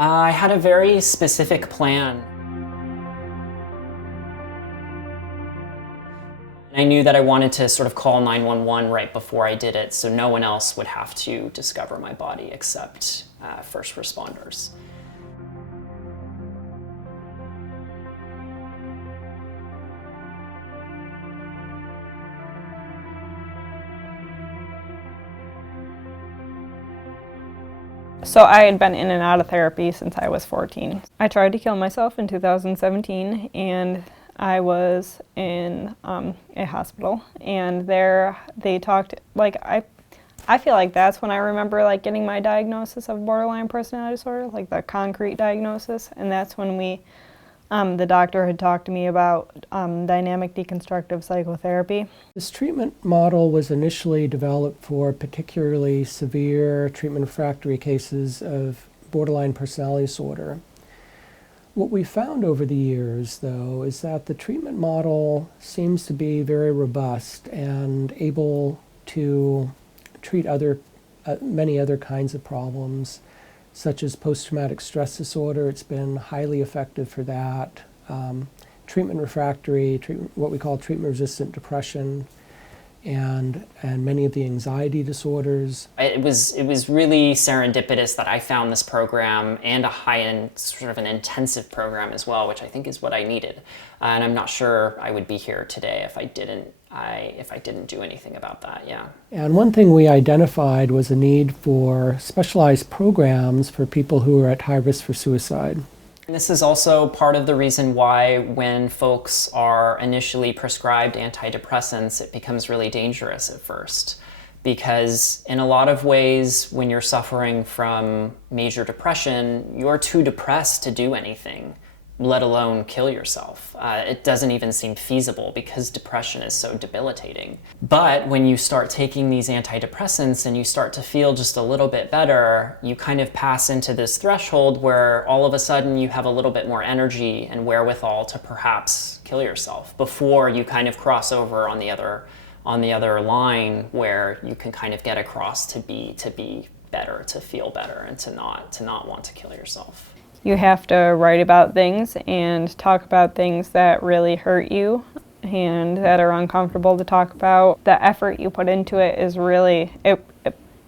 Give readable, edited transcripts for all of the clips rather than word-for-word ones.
I had a very specific plan. I knew that I wanted to sort of call 911 right before I did it, so no one else would have to discover my body except first responders. So I had been in and out of therapy since I was 14. I tried to kill myself in 2017, and I was in a hospital, and there they talked, like, I feel like that's when I remember like getting my diagnosis of borderline personality disorder, like the concrete diagnosis, and that's when the doctor had talked to me about dynamic deconstructive psychotherapy. This treatment model was initially developed for particularly severe treatment refractory cases of borderline personality disorder. What we found over the years, though, is that the treatment model seems to be very robust and able to treat many other kinds of problems, such as post-traumatic stress disorder. It's been highly effective for that. Treatment refractory, what we call treatment-resistant depression, and many of the anxiety disorders. It was really serendipitous that I found this program and a high-end, sort of an intensive program as well, which I think is what I needed. And I'm not sure I would be here today if I didn't do anything about that, yeah. And one thing we identified was a need for specialized programs for people who are at high risk for suicide. And this is also part of the reason why when folks are initially prescribed antidepressants, it becomes really dangerous at first. Because in a lot of ways, when you're suffering from major depression, you're too depressed to do anything, let alone kill yourself. It doesn't even seem feasible because depression is so debilitating. But when you start taking these antidepressants and you start to feel just a little bit better, you kind of pass into this threshold where all of a sudden you have a little bit more energy and wherewithal to perhaps kill yourself before you kind of cross over on the other line where you can kind of get across to be better, to feel better, and to not want to kill yourself. You have to write about things and talk about things that really hurt you and that are uncomfortable to talk about. The effort you put into it is really, it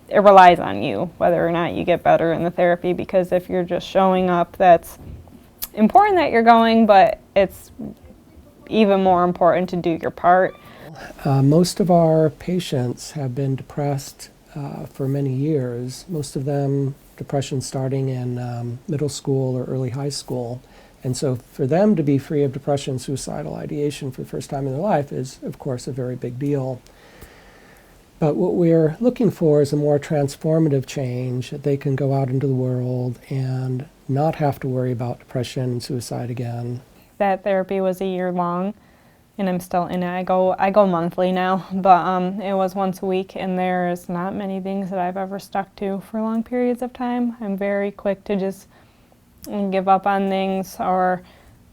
relies on you, whether or not you get better in the therapy, because if you're just showing up, that's important that you're going, but it's even more important to do your part. Most of our patients have been depressed for many years, most of them depression starting in middle school or early high school. And so for them to be free of depression and suicidal ideation for the first time in their life is, of course, a very big deal. But what we're looking for is a more transformative change, that they can go out into the world and not have to worry about depression and suicide again. That therapy was a year long, and I'm still in it. I go monthly now, but it was once a week, and there's not many things that I've ever stuck to for long periods of time. I'm very quick to just give up on things or,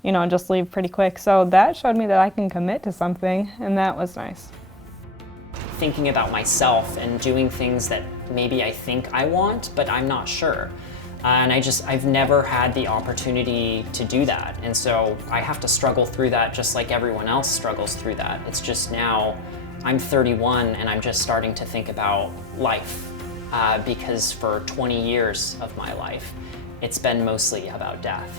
just leave pretty quick. So that showed me that I can commit to something, and that was nice. Thinking about myself and doing things that maybe I think I want, but I'm not sure. And I've never had the opportunity to do that. And so I have to struggle through that just like everyone else struggles through that. It's just now I'm 31 and I'm just starting to think about life because for 20 years of my life, it's been mostly about death.